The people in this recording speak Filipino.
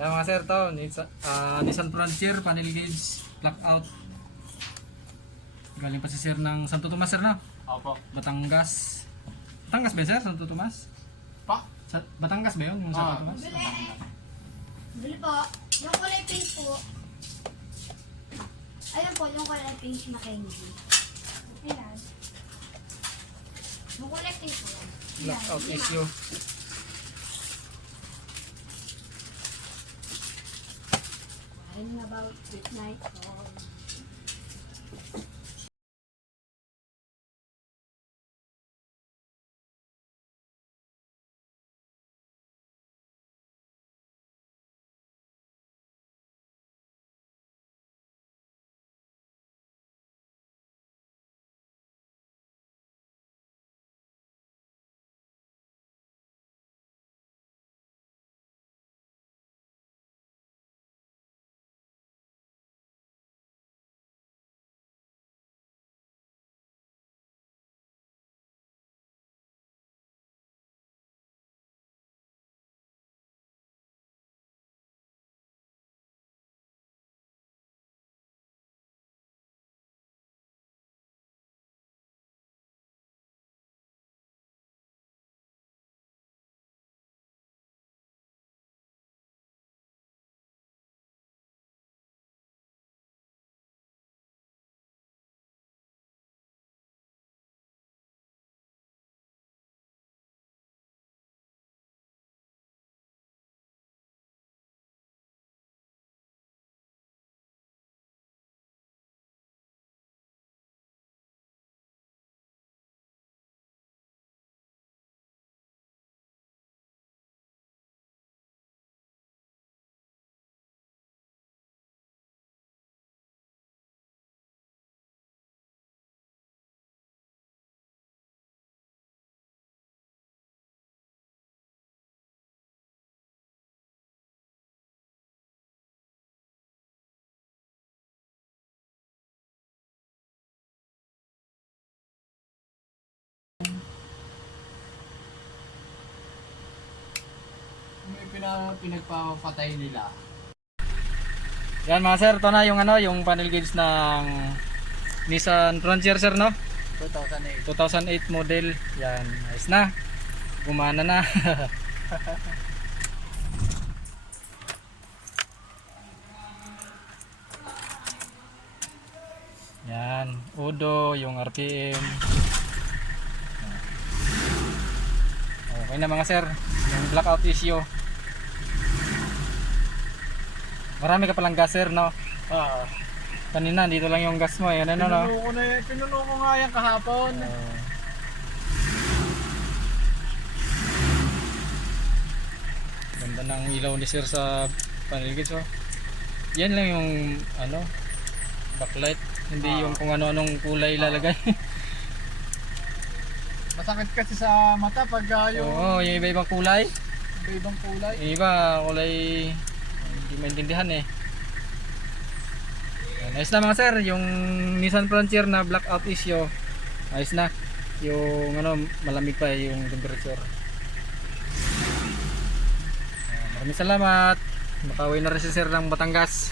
Ayan mga sir, to Nissan Frontier, panel gauge, blackout. Galing pa si sir ng Santo Tomas sir, no? Opo. Batangas. Batangas ba yun, sir? Santo Tomas? Pa? Batangas ba yun? Yung Santo Tomas? Bili po. Yung kulay pink po. Ayun po, yung kulay pink na candy. Ayan. Yung kulay pink po. Blackout issue. Ayun about midnight po. May pinagpapatay nila. Yan mga sir, ito na yung yung panel gauge ng Nissan Frontier sir, no? 2008. 2008 model. Yan, ayos na. Gumana na. Yan, Udo, yung RPM. Okay na mga sir, yung blackout issue. Marami ka palang gas sir, no? Kanina dito lang yung gas mo, yan ano no? Pinuno ko nga yan kahapon. Ganda ng ilaw ni sir sa panel gauge, oh. Yan lang yung backlight, hindi yung kung ano-anong kulay ilalagay. Masakit kasi sa mata pag Oo, yung iba-ibang kulay. ibang kulay. Yung iba kulay hindi maintindihan eh. Yan, ayos na mga sir, yung Nissan Frontier na blackout issue. Ayos na. Yung malamig pa yung temperature. Maraming salamat. Makauwi na rin si sir ng Batangas.